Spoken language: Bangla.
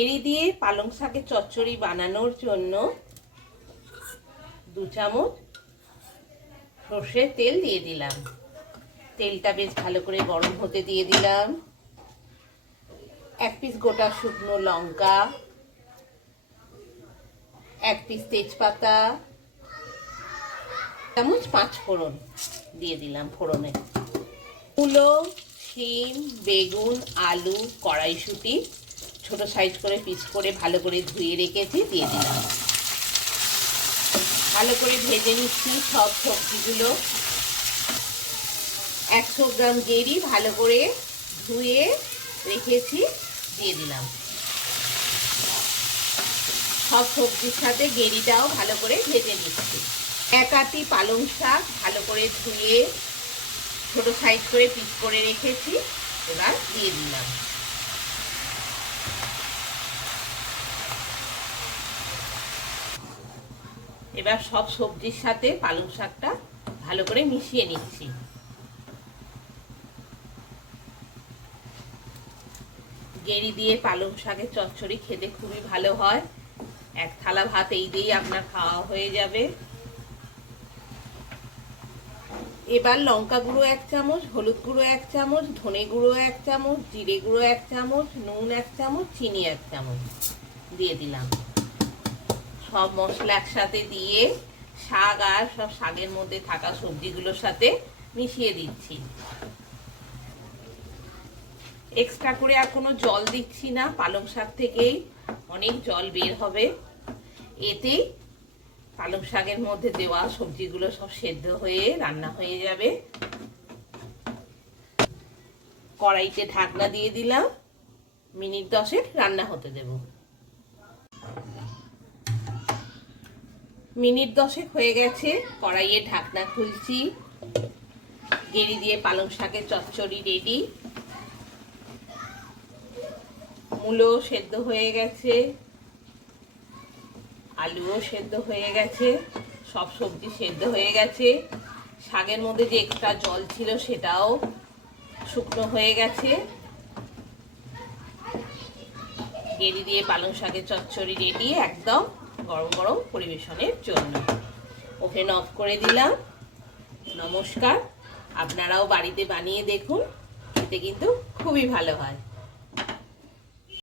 এড়ি দিয়ে পালং শাকের চচ্চড়ি বানানোর জন্য 2 চামচ সর্ষের তেল দিয়ে দিলাম। তেলটা বেশ ভালো করে গরম হতে দিয়ে দিলাম। 1 পিস গোটা শুকনো লঙ্কা, 1 পিস তেজপাতা, চামচ 5 ফোড়ন দিয়ে দিলাম। ফোড়নে মূলো, শিম, বেগুন, আলু, কড়াইশুঁটি ছোট সাইজ করে পিস করে ভালো করে ধুয়ে রেখেছি, দিয়ে দিলাম। ভালো করে ভেজে নিচ্ছি সব সবজিগুলো। 100 গ্রাম গেরি ভালো করে ধুয়ে রেখেছি, দিয়ে দিলাম। সব সবজির সাথে গেরিটাও ভালো করে ভেজে নিচ্ছি। 1 আঁটি পালং শাক ভালো করে ধুয়ে ছোট সাইজ করে পিস করে রেখেছি, এবার দিয়ে দিলাম। এবার সব সবজির সাথে পালং শাকটা ভালো করে মিশিয়ে নিচ্ছি। গেরি দিয়ে পালং শাকের চচ্চড়ি খেতে খুবই ভালো হয়। 1 থালা ভাত এই দিয়েই আপনার খাওয়া হয়ে যাবে। এবার লঙ্কা গুঁড়ো 1 চামচ, হলুদ গুঁড়ো 1 চামচ, ধনে গুঁড়ো 1 চামচ, জিরে গুঁড়ো 1 চামচ, নুন 1 চামচ, চিনি 1 চামচ দিয়ে দিলাম। সব মশলা একসাথে দিয়ে শাক আর সব শাকের মধ্যে থাকা সবজিগুলোর সাথে মিশিয়ে দিচ্ছি। এক্সট্রা করে আর কোনো জল দিচ্ছি না, পালং শাক থেকেই অনেক জল বের হবে। এতেই পালং শাকের মধ্যে দেওয়া সবজিগুলো সব সেদ্ধ হয়ে রান্না হয়ে যাবে। কড়াইতে ঢাকনা দিয়ে দিলাম, মিনিট 10 রান্না হতে দেব। মিনিট 10 হয়ে গেছে, কড়াইয়ে ঢাকনা খুলছি। গেরি দিয়ে পালং শাকের চচ্চড়ি রেডি। মূলো সেদ্ধ হয়ে গেছে, আলুও সেদ্ধ হয়ে গেছে, সব সবজি সেদ্ধ হয়ে গেছে। শাকের মধ্যে যে এক্সট্রা জল ছিল সেটাও শুকনো হয়ে গেছে। গেরি দিয়ে পালং শাকের চচ্চড়ি রেডি, একদম গরম গরম পরিবেশনের জন্য। ওভেন অফ করে দিলাম। নমস্কার, আপনারাও বাড়িতে বানিয়ে দেখুন, খেতে কিন্তু খুবই ভালো হয়।